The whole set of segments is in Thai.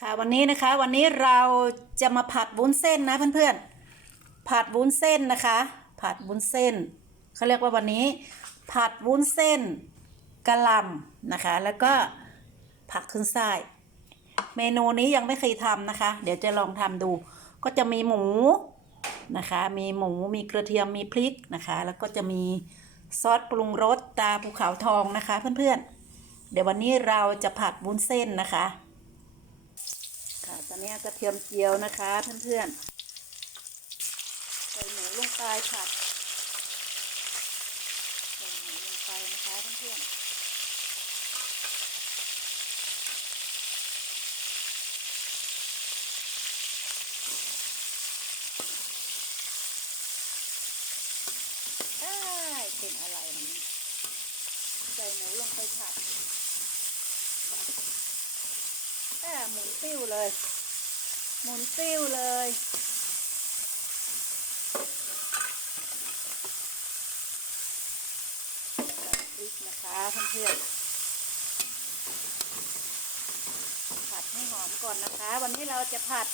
ค่ะวันนี้นะคะวันนี้เราจะมาผัดวุ้นเส้นนะเพื่อนๆผัดวุ้นเส้นนะคะ ผัดวุ้นเส้นเขาเรียกว่าวันนี้ ผัดวุ้นเส้นกะหล่ำนะคะ แล้วก็ผักขึ้นไส้เมนูนี้ยังไม่เคยทำนะคะ เดี๋ยวจะลองทำดู ก็จะมีหมูนะคะ มีหมูมีกระเทียมมีพริกนะคะ แล้วก็จะมีซอสปรุงรสตาภูเขาทองนะคะ เพื่อนๆเดี๋ยววันนี้เราจะผัดวุ้นเส้นนะคะ อนนี้กระเทียมเจียวนะคะเพื่อนๆ ใส่หมูลงไปผัด ใส่หมูลงไปนะคะเพื่อนๆอ้เป็นอะไรมันใส่หมูลงไปผัดแอบหมุนติ้วเลย หมุนติ้วเลย พริกนะคะเพื่อนๆ ผัดให้หอมก่อนนะคะ วันนี้เราจะผัด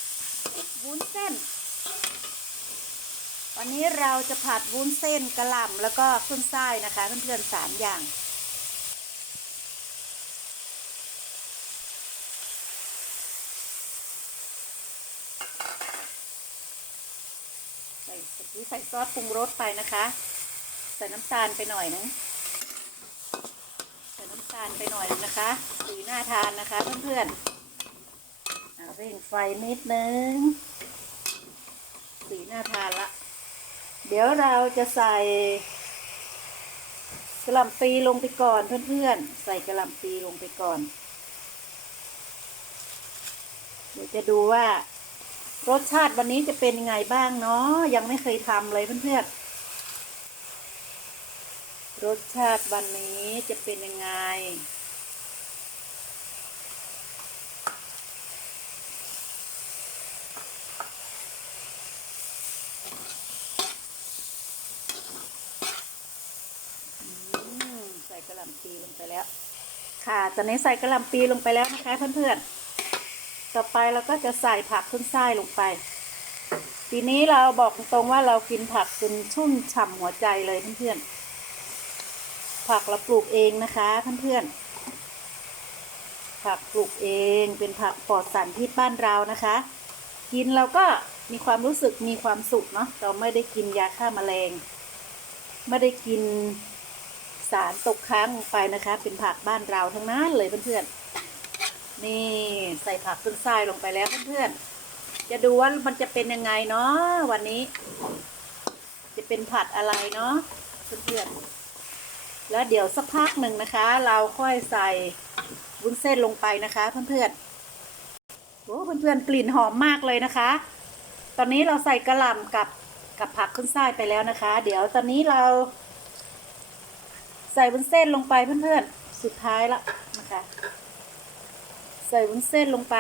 วุ้นเส้น วันนี้เราจะผัดวุ้นเส้นกระหล่ำแล้วก็ขึ้นไส้นะคะ เพื่อนๆสามอย่าง ส่สกี้ใส่ซอสปรุงรสไปนะคะ ใส่น้ำตาลไปหน่อยนึงใส่น้ำตาลไปหน่อยนึงนะคะสีน่าทานนะคะเพื่อนๆเอาเร่งไฟนิดนึงสีน่าทานละ เดี๋ยวเราจะใส่กระหล่ำปีลงไปก่อนเพื่อนๆ ใส่กระหล่ำปีลงไปก่อน เดี๋ยวจะดูว่า รสชาติวันนี้จะเป็นยังไงบ้างเนาะยังไม่เคยทำเลยเพื่อนๆรสชาติวันนี้จะเป็นยังไง ใส่กระหล่ำปีลงไปแล้ว ค่ะ ตอนนี้ใส่กระหล่ำปีลงไปแล้วนะคะเพื่อนๆ ต่อไปเราก็จะใส่ผักขึ้นไส้ลงไป ทีนี้เราบอกตรงว่าเรากินผักจนชุ่มฉ่ำหัวใจเลยเพื่อนๆ ผักเราปลูกเองนะคะเพื่อนๆ ผักปลูกเองเป็นผักปลอดสารพิษบ้านเรานะคะ กินเราก็มีความรู้สึกมีความสุขเนาะ เราไม่ได้กินยาฆ่าแมลง ไม่ได้กินสารตกค้างลงไปนะคะ เป็นผักบ้านเราทั้งนั้นเลยเพื่อนๆ นี่ใส่ผักขึ้นไส้ลงไปแล้วเพื่อนๆ จะดูว่ามันจะเป็นยังไงเนาะวันนี้ จะเป็นผัดอะไรเนาะเพื่อนๆ แล้วเดี๋ยวสักพักหนึ่งนะคะ เราค่อยใส่วุ้นเส้นลงไปนะคะเพื่อนๆ โอ้เพื่อนๆกลิ่นหอมมากเลยนะคะ ตอนนี้เราใส่กระหล่ำกับกับผักขึ้นไส้ไปแล้วนะคะ เดี๋ยวตอนนี้เรา ใส่วุ้นเส้นลงไปเพื่อนๆ สุดท้ายละนะคะ ใส่วุ้นเส้นลงไป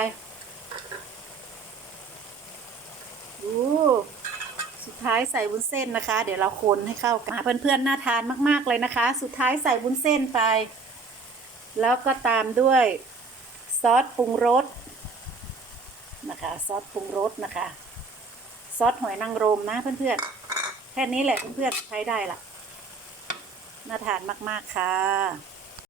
ดูสุดท้ายใส่วุ้นเส้นนะคะ เดี๋ยวเราคนให้เข้ากันเพื่อนๆน่าทานมากๆเลยนะคะ สุดท้ายใส่วุ้นเส้นไป แล้วก็ตามด้วยซอสปรุงรสนะคะซอสปรุงรสนะคะ ซอสหอยนางรมนะเพื่อนๆแค่นี้แหละเพื่อนๆใช้ได้ละน่าทานมากๆค่ะ